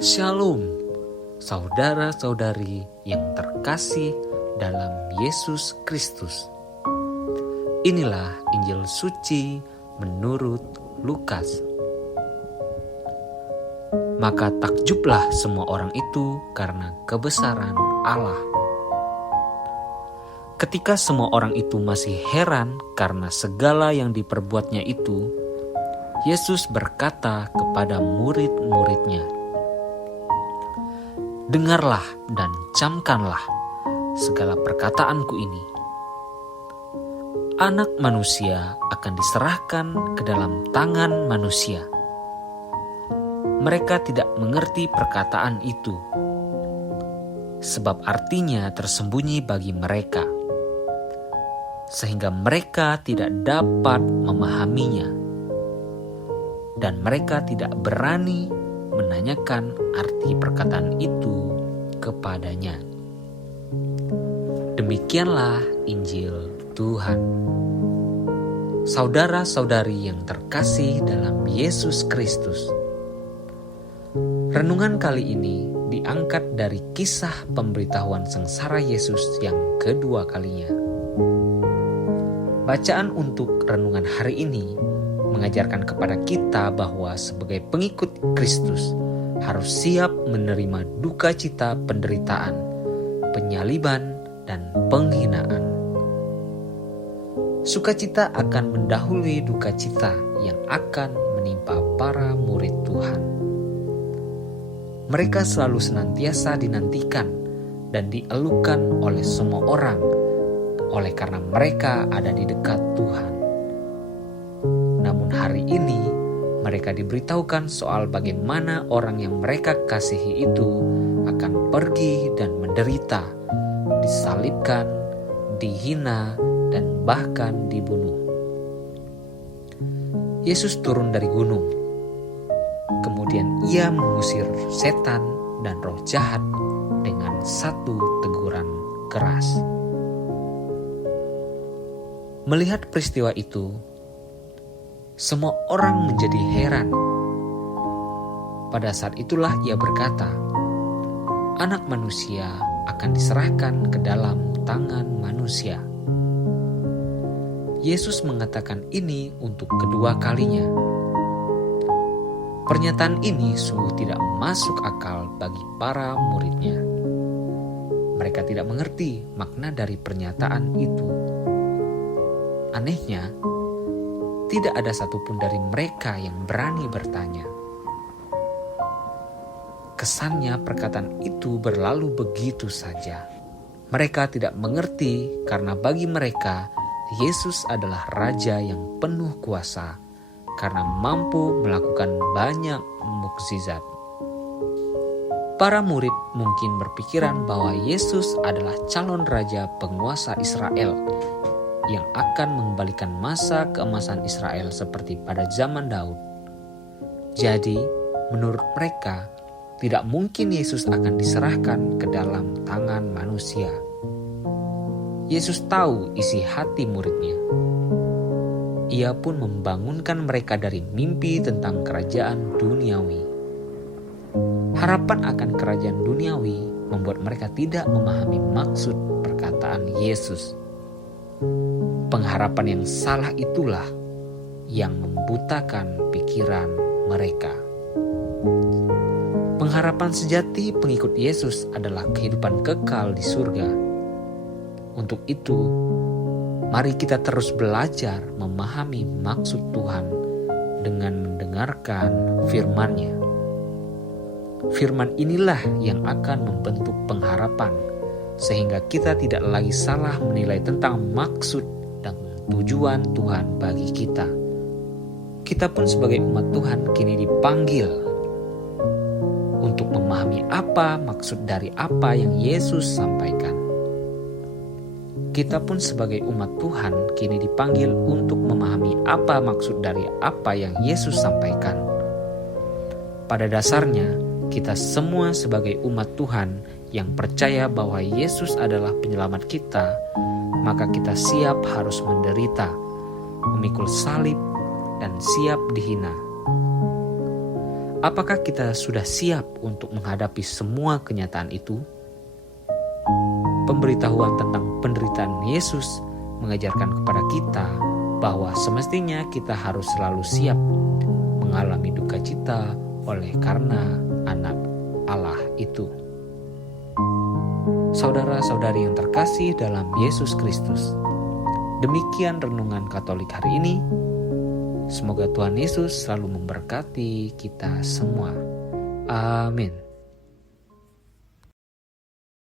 Shalom, saudara-saudari yang terkasih dalam Yesus Kristus. Inilah Injil suci menurut Lukas. Maka takjublah semua orang itu karena kebesaran Allah. Ketika semua orang itu masih heran karena segala yang diperbuatnya itu, Yesus berkata kepada murid-muridnya, "Dengarlah dan camkanlah segala perkataanku ini. Anak manusia akan diserahkan ke dalam tangan manusia. Mereka tidak mengerti perkataan itu, sebab artinya tersembunyi bagi mereka, sehingga mereka tidak dapat memahaminya. Dan mereka tidak berani menanyakan arti perkataan itu kepadanya." Demikianlah Injil Tuhan. Saudara-saudari yang terkasih dalam Yesus Kristus, renungan kali ini diangkat dari kisah pemberitahuan sengsara Yesus yang kedua kalinya. Bacaan untuk renungan hari ini mengajarkan kepada kita bahwa sebagai pengikut Kristus harus siap menerima duka cita penderitaan, penyaliban, dan penghinaan. Sukacita akan mendahului duka cita yang akan menimpa para murid Tuhan. Mereka selalu senantiasa dinantikan dan dielukan oleh semua orang, oleh karena mereka ada di dekat Tuhan. Namun hari ini mereka diberitahukan soal bagaimana orang yang mereka kasihi itu akan pergi dan menderita, disalibkan, dihina, dan bahkan dibunuh. Yesus turun dari gunung. Kemudian ia mengusir setan dan roh jahat dengan satu teguran keras. Melihat peristiwa itu, semua orang menjadi heran. Pada saat itulah ia berkata, "Anak manusia akan diserahkan ke dalam tangan manusia." Yesus mengatakan ini untuk kedua kalinya. Pernyataan ini sungguh tidak masuk akal bagi para muridnya. Mereka tidak mengerti makna dari pernyataan itu. Anehnya, tidak ada satupun dari mereka yang berani bertanya. Kesannya perkataan itu berlalu begitu saja. Mereka tidak mengerti karena bagi mereka Yesus adalah Raja yang penuh kuasa karena mampu melakukan banyak mukjizat. Para murid mungkin berpikiran bahwa Yesus adalah calon raja penguasa Israel yang akan mengembalikan masa keemasan Israel seperti pada zaman Daud. Jadi, menurut mereka, tidak mungkin Yesus akan diserahkan ke dalam tangan manusia. Yesus tahu isi hati muridnya. Ia pun membangunkan mereka dari mimpi tentang kerajaan duniawi. Harapan akan kerajaan duniawi membuat mereka tidak memahami maksud perkataan Yesus. Pengharapan yang salah itulah yang membutakan pikiran mereka. Pengharapan sejati pengikut Yesus adalah kehidupan kekal di surga. Untuk itu, mari kita terus belajar memahami maksud Tuhan dengan mendengarkan firman-Nya. Firman inilah yang akan membentuk pengharapan, sehingga kita tidak lagi salah menilai tentang maksud dan tujuan Tuhan bagi kita. Kita pun sebagai umat Tuhan kini dipanggil untuk memahami apa maksud dari apa yang Yesus sampaikan. Kita pun sebagai umat Tuhan kini dipanggil untuk memahami apa maksud dari apa yang Yesus sampaikan. Pada dasarnya, kita semua sebagai umat Tuhan yang percaya bahwa Yesus adalah penyelamat kita, maka kita siap harus menderita, memikul salib, dan siap dihina. Apakah kita sudah siap untuk menghadapi semua kenyataan itu? Pemberitahuan tentang penderitaan Yesus mengajarkan kepada kita bahwa semestinya kita harus selalu siap mengalami duka cita oleh karena anak Allah itu. Saudara-saudari yang terkasih dalam Yesus Kristus, demikian renungan Katolik hari ini. Semoga Tuhan Yesus selalu memberkati kita semua. Amin.